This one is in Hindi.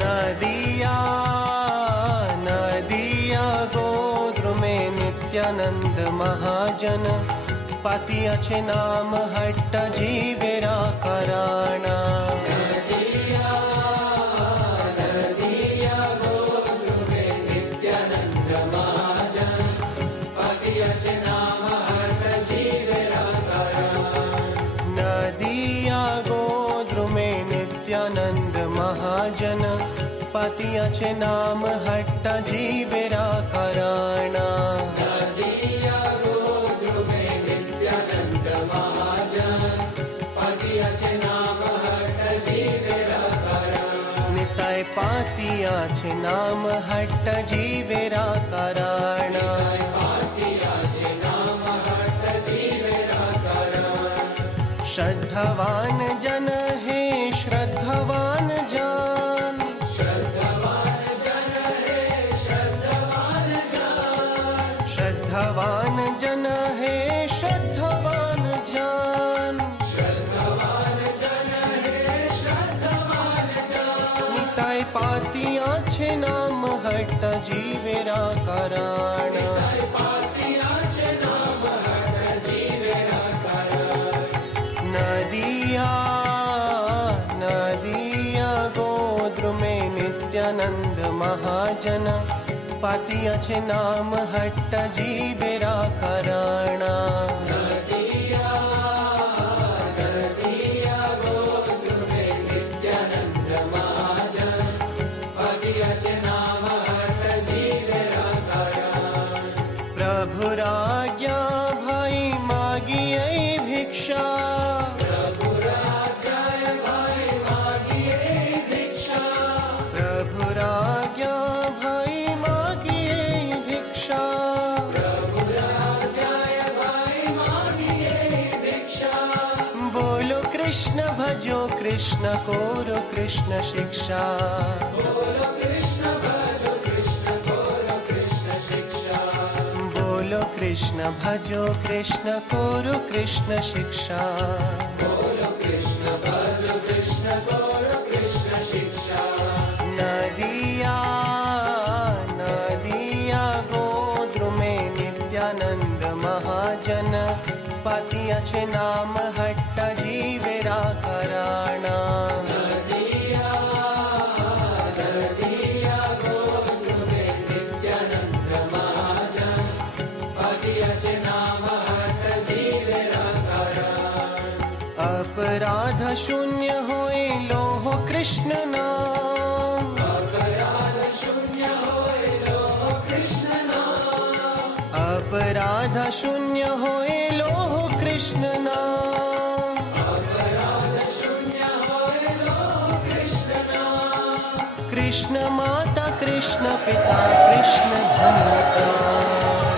नदिया नदिया गोद्रुमे नित्यानंद महाजन पाती अच्छे नाम हट्ट जीवेरा कराणा महाजन पति अच्छे नाम हट्ट जीवेरा कराणा नदिया गोद्रुमे नित्यानंद महाजन पति अच्छे नाम हट्ट जीवेरा कराणा निताय पाती अच्छे नाम हट्ट जीवेरा कराणा श्रद्धवान जन है श्रद्धवान जान श्रद्धवान जन है श्रद्धवान जान श्रद्धवान जन है श्रद्धवान जान श्रद्धवान जन है श्रद्धवान जान निताय पाती अच्छे नाम हट्ट जीवेरा कराणा नित्यानंद महाजन पाती अच्छे नाम हट्ट जीवेरा कराणा नदिया नदिया गोद्रुमे नित्यानंद महाजन पाती अच्छे नाम हट्ट जीवेरा कराणा प्रभु राज्ञा भाई मागिए भिक्षा कृष्ण भजो कृष्ण कोरो कृष्ण शिक्षा बोलो कृष्ण भजो कृष्ण कोरो कृष्ण शिक्षा बोलो कृष्ण भजो कृष्ण कोरो कृष्ण शिक्षा बोलो कृष्ण भजो कृष्ण कोरो कृष्ण शिक्षा नदिया नदिया गोद्रुमे नित्यानंद महाजन पाती अच्छे नाम हट्ट जीवेरा कराणा नदिया नदिया गोद्रुमे नित्यानंद महाजन पाती अच्छे नाम हट्ट जीवेरा कराणा अपराध शून्य होए लोह कृष्ण नाम अपराध शून्य होए लोह कृष्ण नाम अपराध शून्य होए कृष्ण नाम अपराध शून्य होए लोह कृष्ण नाम कृष्ण माता कृष्ण पिता कृष्ण धन का